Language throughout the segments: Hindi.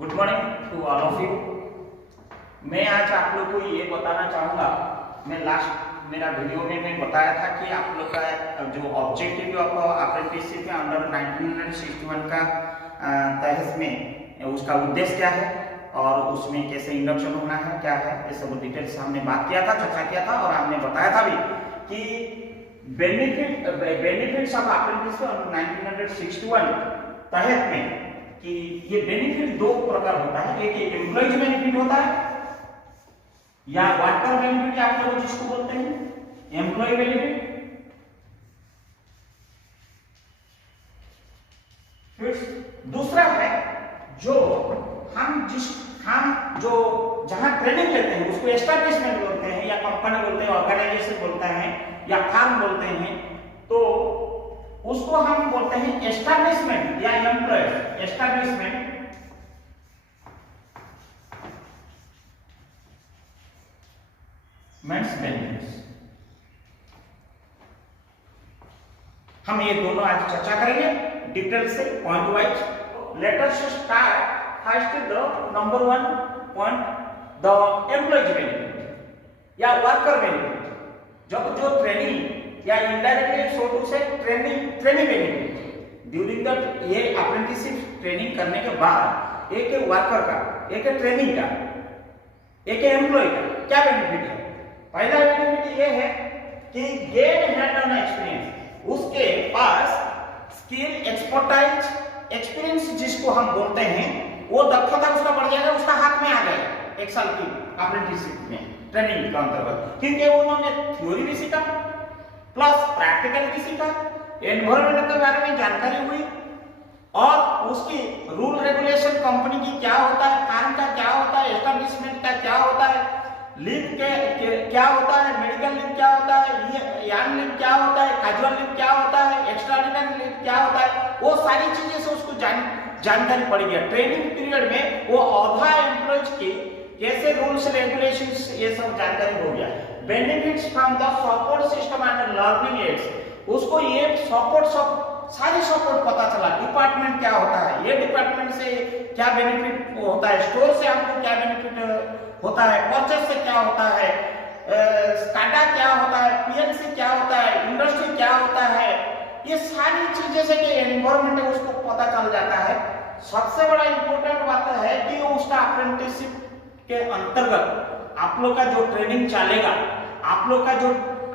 Good morning to all of you. मैं आज आप लोग को ये बताना चाहूँगा, मैं लास्ट मेरा वीडियो में मैं बताया था कि आप लोग का जो ऑब्जेक्टिव ऑफ अप्रेंटिसशिप है अंडर 1961 का तहत में उसका उद्देश्य क्या है और उसमें कैसे इंडक्शन होना है, क्या है, ये सब डिटेल्स हमने बात किया था, चर्चा किया था और हमने बताया था भी कि बेनिफिट्स ऑफ अप्रेंटिसशिप 1961 तहत में कि ये बेनिफिट दो प्रकार होता है। एक एम्प्लॉइज बेनिफिट होता है या वर्कर बेनिफिट आप लोग जिसको बोलते हैं एम्प्लॉय बेनिफिट। फिर दूसरा है जो हम जो जहां ट्रेनिंग लेते हैं उसको एस्टैब्लिशमेंट बोलते हैं या कंपनी बोलते हैं, ऑर्गेनाइजेशन बोलते हैं या फर्म बोलते हैं, तो उसको हम बोलते हैं एस्टैब्लिशमेंट या एम्प्लॉय। एस्टैब्लिशमेंट बेनिफिट्स हम ये दोनों आज चर्चा करेंगे डिटेल से, point wise. Let us start first the number 1 point, the employee benefit या वर्कर बेनिफिट। जब जो ट्रेनिंग या indirectly so to say training benefit during the ये अप्रेंटिसशिप ट्रेनिंग करने के बाद एक वर्कर का, एक ट्रेनिंग का, एक एम्प्लॉय का क्या बेनिफिट है। पहला बेनिफिट ये है कि गेन हैंड ऑन एक्सपीरियंस, उसके पास स्किल, एक्सपर्टाइज, एक्सपीरियंस जिसको हम बोलते हैं वो दक्षता उसका बढ़ जाएगा, उसका हाथ में आ जाएगा एक साल की अप्रेंटिसशिप में ट्रेनिंग के अंतर्गत, क्योंकि उन्होंने थ्योरी भी सीखा प्लस प्रैक्टिकल भी सीखा, एनवायरमेंट के बारे में जानकारी हुई और उसकी रूल रेगुलेशन कंपनी की क्या होता है, काम का क्या होता है, एस्टैब्लिशमेंट का क्या होता है, लीव के क्या होता है, मेडिकल लीव क्या होता है, यान लीव क्या होता है, कैजुअल लीव क्या होता है, एक्स्ट्राऑर्डिनरी लीव क्या होता है, वो सारी चीजें से उसको जानकारी पड़ गया। ट्रेनिंग पीरियड में वो आधा एम्प्लॉयज की कैसे रूल्स रेगुलेशंस ये सब जानकारी हो गया। Benefits from the support system and learning aids, उसको ये सारी सपोर्ट पता चला। डिपार्टमेंट क्या होता है, ये डिपार्टमेंट से क्या बेनिफिट होता है, स्टोर से हमको क्या बेनिफिट होता है, परचेस से क्या होता है, स्काडा क्या होता है, पीएलसी क्या होता है, इंडस्ट्री क्या होता है, ये सारी चीजें से कि एनवायरमेंट है उसको पता चल जाता है। सबसे बड़ा इंपॉर्टेंट बात है कि उसका अप्रेंटिसशिप के अंतर्गत आप लोग का जो ट्रेनिंग चलेगा, आप लोग का जो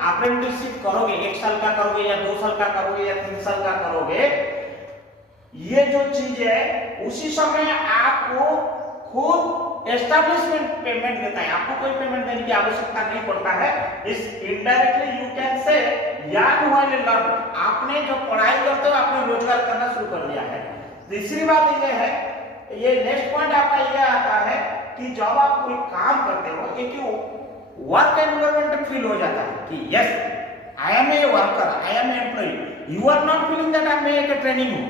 अप्रेंटिसशिप करोगे, 1 साल का करोगे या 2 साल का करोगे या 3 साल का करोगे, ये जो चीज है उसी समय आपको खुद एस्टैब्लिशमेंट पेमेंट देता है, आपको कोई पेमेंट देने की आवश्यकता नहीं पड़ता है। इस इनडायरेक्टली यू कैन से यान वाले लर्न, आपने जो पढ़ाई करते हो आपने रोजगार करना शुरू कर दिया है। तीसरी बात ये है, ये नेक्स्ट पॉइंट आपका ये आता है कि जब आप कोई काम करते हो एक वर्क एनवायरमेंट फील हो जाता है कि yes I am a worker, I am a employee. You are not feeling that मैं एक ट्रेनिंग हूँ,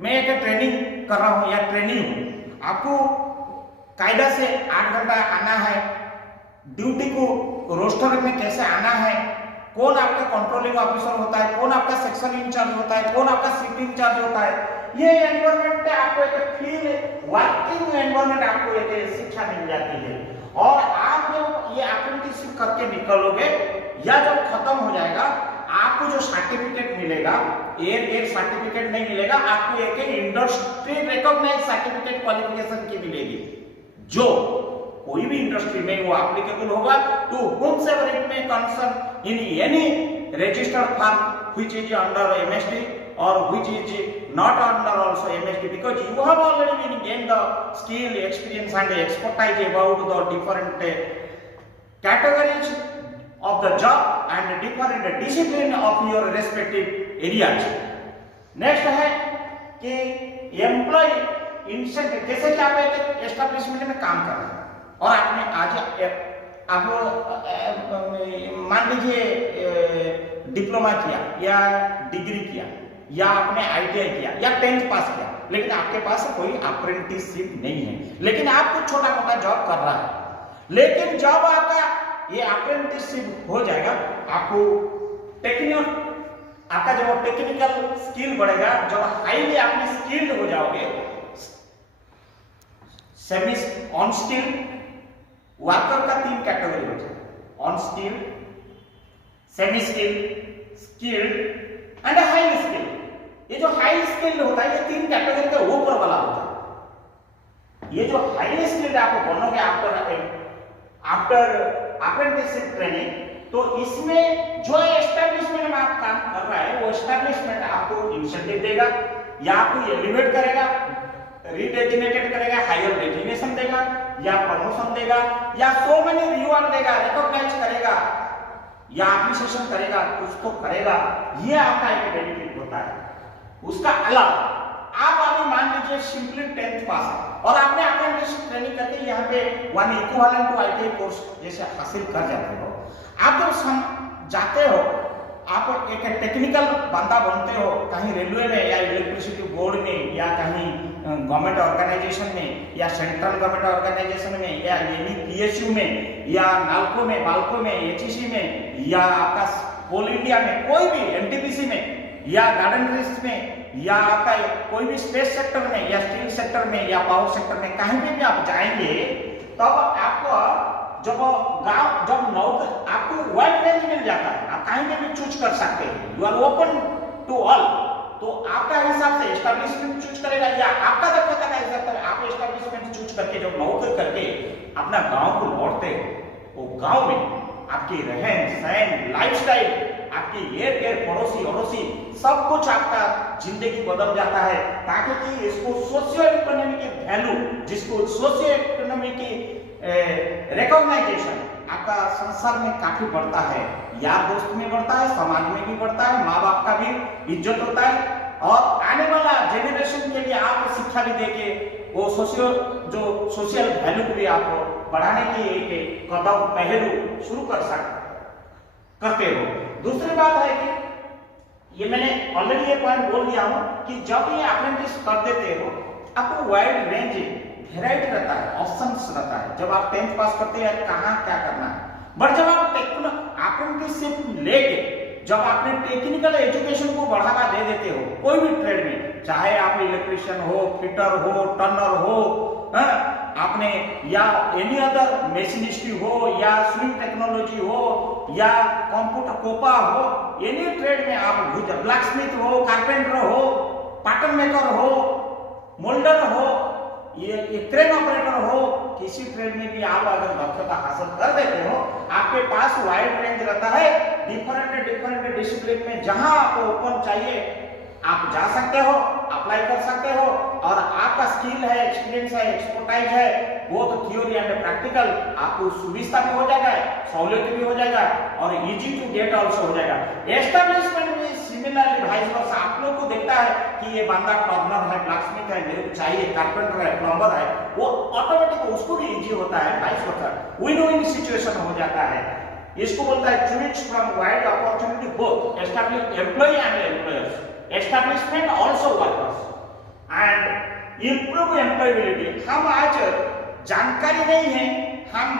मैं एक ट्रेनिंग कर रहा हूँ या ट्रेनिंग हूँ। आपको कायदा से 8 घंटा आना है, ड्यूटी को रोस्टर में कैसे आना है, कौन आपका कंट्रोलिंग ऑफिसर होता है, कौन आपका सेक्शन इंचार्ज होता है, कौन आपका शिफ्ट इंचार्ज होता है, ये एनवायरमेंट आपको एक फील वर्किंग एनवायरमेंट आपको एक शिक्षा मिल जाती है। और आप जब ये अप्रेंटिसशिप करके निकलोगे या जब खत्म हो जाएगा आपको जो सर्टिफिकेट मिलेगा, एक सर्टिफिकेट नहीं मिलेगा, आपको एक इंडस्ट्री रिकॉग्नाइज्ड सर्टिफिकेट क्वालिफिकेशन की मिलेगी, जो कोई भी इंडस्ट्री में वो एप्लीकेबल होगा to whomsoever it may concern in any registered firm which is under MSD or which is not under also MSD, because you have already been gained the skill, experience and expertise about the different categories of the job and different discipline of your respective areas. Next है कि एम्प्लॉय इंसेंटिव, जैसे कि आप एक एस्टैब्लिशमेंट में काम कर रहे हैं और आपने आज आप मान लीजिए डिप्लोमा किया या डिग्री किया या आपने आईटीआई किया या 10th पास किया, लेकिन आपके पास कोई अप्रेंटिसशिप नहीं है, लेकिन आप कुछ छोटा मोटा जॉब कर रहा है। लेकिन जब आपका ये अप्रेंटिसशिप हो जाएगा, आपको आपका जब टेक्निकल स्किल बढ़ेगा, जब हाईली आपने स्किल्ड हो जाओगे, सेमी ऑन स्किल वर्कर का 3 कैटेगरी होता है, on skill, semi skill, skilled and high skill. ये जो हाई स्किल्ड होता है ये 3 कैटेगरी के ऊपर वाला होता है। ये जो हाई स्किल्ड आप बनोगे आफ्टर अप्रेंटिसशिप ट्रेनिंग, तो इसमें जो एस्टेब्लिशमेंट में आप काम कर रहा है वो एस्टेब्लिशमेंट आपको इंसेंटिव देगा या आपको एलिवेट करेगा, रिडेजिग्नेटेड करेगा, हायर डेजिग्नेशन देगा या प्रमोशन देगा या सो मेनी रिवॉर्ड देगा, रिकॉग्नाइज करेगा या एप्रिसिएशन करेगा, कुछ तो करेगा। ये आपका एक बेनिफिट होता है। उसका अलावा आप अभी मान लीजिए सिंपली 10th पास और आपने अप्रेंटिसशिप ट्रेनिंग करके यहाँ पे 1 इक्विवेलेंट टू आईटीआई कोर्स जैसे हासिल कर जाते हो, आप जब जाते हो आप एक टेक्निकल बंदा बनते हो कहीं रेलवे में या इलेक्ट्रिसिटी बोर्ड में या कहीं गवर्नमेंट ऑर्गेनाइजेशन में या सेंट्रल गवर्नमेंट ऑर्गेनाइजेशन में या एनी पीएसयू में या नाल्को में, बाल्को में, एचईसी में या आपका कोल इंडिया में, कोई भी एनटीपीसी में या गार्डन रिस्क में या आपका कोई भी स्पेस सेक्टर में या स्टील सेक्टर में या पावर सेक्टर में कहीं भी आप जाएंगे तब आपको जब नौकरी आपको वाइड रेंज मिल जाता है, आप कहीं भी चूज कर सकते हैं, you are open to all. तो आपका हिसाब से एस्टेब्लिशमेंट चूज करेगा या आपका दक्षता का हिसाब से आप एस्टेब्लिशमेंट चूज करके जब नौकरी करके अपना गांव को लौटते हो, वो गांव में आपकी रहन सहन, लाइफस्टाइल, आपकी एर पड़ोसी अड़ोसी सब कुछ आपका जिंदगी बदल जाता है, ताकि कि इसको सोशियो इकोनॉमिक वैल्यू, जिसको सोशियो इकोनॉमिक रिकॉग्नाइजेशन आपका संसार में काफी बढ़ता है, यार दोस्त में बढ़ता है, समाज में भी बढ़ता है, माँ बाप का भी इज्जत होता है और आने वाला जेनरेशन के लिए आप शिक्षा भी देके वो सोशल वैल्यू को भी आप बढ़ाने की एक कदम पहलू शुरू करते हो। दूसरी बात है कि ये मैंने ऑलरेडी ये पॉइंट बोल दिया हूं कि जब ये अप्रेंटिस कर देते हो आपको वाइड रेंज वेराइटी रहता है, ऑप्शंस रहता है। जब आप 10th पास करते हैं कहाँ क्या करना है, बट जब आप अप्रेंटिसशिप लेके जब आपने टेक्निकल एजुकेशन को बढ़ावा दे देते हो कोई भी ट्रेड में, चाहे आप इलेक्ट्रिशियन हो, फिटर हो, टर्नर हो, आपने या एनी अदर मशीनिस्ट्री हो या स्विंग टेक्नोलॉजी हो या कंप्यूटर कोपा हो, एनी ट्रेड में आप ब्लैक स्मिथ हो, कारपेंटर हो, पैटर्न मेकर हो, मोल्डर हो, ये क्रेन ऑपरेटर हो, किसी ट्रेड में भी आप अगर दक्षता हासिल कर देते हो, आपके पास वाइड रेंज रहता है। डिफरेंट डिसिप्लिन में जहां आपको ओपन चाहिए आप जा सकते हो, अप्लाई कर सकते हो और आपका स्किल है, एक्सपीरियंस है, एक्सपर्टाइज है, बोथ थ्योरी एंड प्रैक्टिकल, आपको सुविधा भी हो जाएगा, सहूलियत भी हो जाएगा और इजी टू गेट ऑल्सो हो जाएगा। एस्टेब्लिशमेंट भी सिमिलरली वाइस वर्सा आप लोग को देखता है कि ये बंदा टर्नर है, ब्लैकस्मिथ है, मेरे को चाहिए, कारपेंटर है, प्लम्बर है, वो ऑटोमेटिक उसको भी इजी होता है, vice versa win win situation हो जाता है। इसको बोलता है choose from wide opportunity both employee and employers, establishment also workers and improve employability। हम आज जानकारी नहीं है हम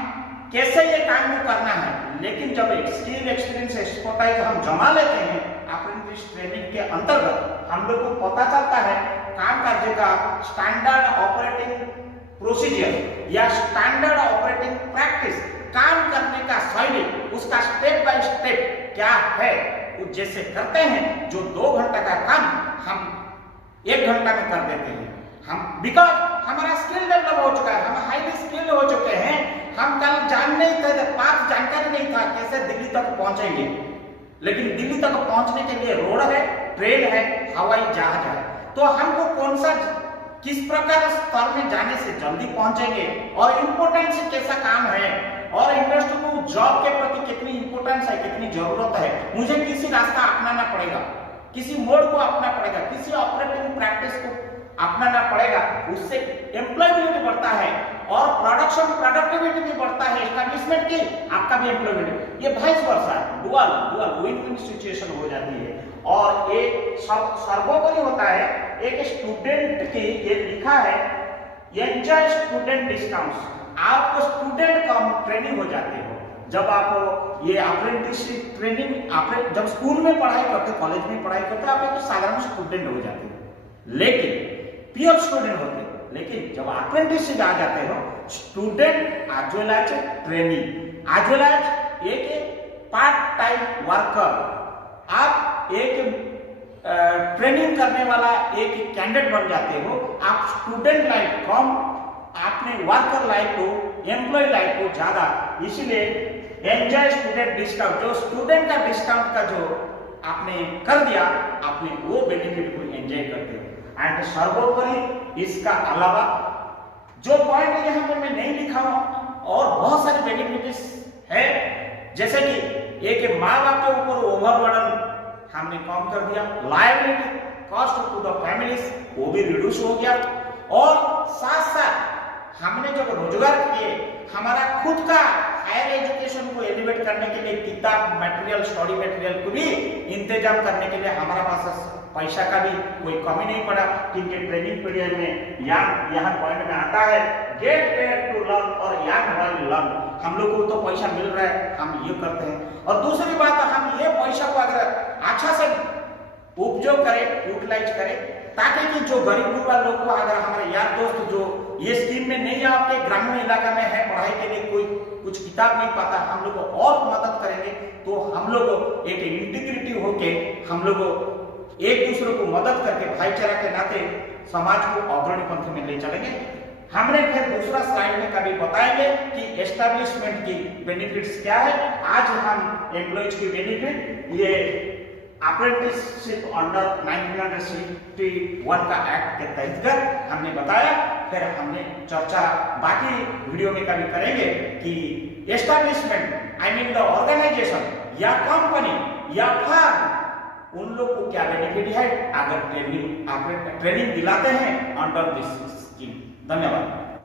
कैसे ये काम को करना है, लेकिन जब स्किल, एक्सपीरियंस, एक्सपर्टाइज हम जमा लेते हैं अप्रेंटिस ट्रेनिंग के अंतर्गत, हम लोग को पता चलता है काम करने का स्टैंडर्ड ऑपरेटिंग प्रोसीजर या स्टैंडर्ड ऑपरेटिंग प्रैक्टिस, काम करने का शैली, उसका स्टेप बाय स्टेप क्या है, जैसे करते हैं जो 2 घंटे का काम हम 1 घंटा में कर देते हैं। हम बिकॉज हमारा स्किल डेवलप हो चुका है, हम हाईली स्किल्ड हो चुके हैं। हम कल जान नहीं थे, पास जानकारी नहीं था कैसे दिल्ली तक पहुंचेंगे, लेकिन दिल्ली तक पहुंचने के लिए रोड है, ट्रेन है, हवाई जहाज है, तो हमको कौन सा किस प्रकार स्तर में जाने से जल्दी पहुंचेंगे और इंपोर्टेंस कैसा काम है और इंडस्ट्री को जॉब के प्रति कितनी इंपोर्टेंस है, कितनी जरूरत है, मुझे किसी रास्ता अपनाना पड़ेगा, किसी मोड को अपनाना पड़ेगा, किसी ऑपरेटिंग प्रैक्टिस को अपनाना पड़ेगा, उससे एम्प्लॉयबिलिटी बढ़ता है और प्रोडक्टिविटी भी बढ़ता है एस्टैब्लिशमेंट की, आपका भी एम्प्लॉयबिलिटी, ये वाइस वर्सा है, डुअल विन विन सिचुएशन हो जाती है। और एक सर्वोपरि होता है, एक स्टूडेंट की ये लिखा है एंजॉय स्टूडेंट डिस्काउंट्स, आपको स्टूडेंट का ट्रेनिंग हो जाते हो जब आप ये अप्रेंटिसशिप ट्रेनिंग, आप जब स्कूल में पढ़ाई करते, कॉलेज में पढ़ाई करते, आप एक साधारण स्टूडेंट हो जाते हो, लेकिन प्योर स्टूडेंट होते लेकिन जब अप्रेंटिसशिप आ जाते हो, student as well as trainee as well as एक पार्ट टाइम वर्कर, आप एक ट्रेनिंग करने वाला एक कैंडिडेट बन जाते हो। आप स्टूडेंट लाइफ कम, आपने वर्कर लाइफ को, एम्प्लॉय लाइफ को ज्यादा, इसीलिए एंजॉय स्टूडेंट डिस्काउंट, जो स्टूडेंट का डिस्काउंट का जो आपने कर दिया, आपने वो बेनिफिट को एंजॉय करते हो। एंड सर्वोपरि इसका अलावा जो पॉइंट यहाँ पे मैं नहीं लिखा हूं, और बहुत सारे बेनिफिट्स है, जैसे कि एक माँ बाप के ऊपर ओवरबर्डन हमने कम कर दिया, liability cost to the families वो भी रिड्यूस हो गया, और साथ साथ हमने जब रोजगार किए, हमारा खुद का हायर एजुकेशन को एलिवेट करने के लिए किताब मटेरियल, स्टडी मटेरियल को भी इंतजाम करने के लिए हमारा पास पैसा का भी कोई कमी नहीं पड़ा, क्योंकि ट्रेनिंग पीरियड में यहाँ पॉइंट में आता है गेट पेड टू लर्न और यंग व्हाइल लर्न। हम लोग को तो पैसा मिल रहा है, हम ये करते हैं। और दूसरी बात, हम ये पैसा को अगर अच्छा से उपयोग करें, यूटिलाइज करें, ताकि कि जो गरीब गुरबा लोग को, अगर हमारे यार दोस्त जो ये स्कीम में नहीं, आपके ग्रामीण इलाका में है, पढ़ाई के लिए कोई कुछ किताब नहीं पाता, हम लोग को और मदद करेंगे, तो हम लोग एक इंटीग्रिटी होके हम लोग एक दूसरे को मदद करके भाईचारा के नाते समाज को अग्रणी पंथ में ले चलेंगे। हमने फिर दूसरा स्लाइड में कभी बताएंगे कि एस्टैब्लिशमेंट की बेनिफिट्स क्या है। आज हम एम्प्लॉयज की बेनिफिट, ये अप्रेंटिसशिप अंडर 1961 का एक्ट के तहत हमने बताया, फिर हमने चर्चा बाकी वीडियो में कभी करेंगे कि establishment I mean the organisation या कंपनी या फर्म, उन लोग को क्या बेनिफिट है अगर ट्रेनिंग दिलाते हैं अंडर दिस स्कीम। धन्यवाद।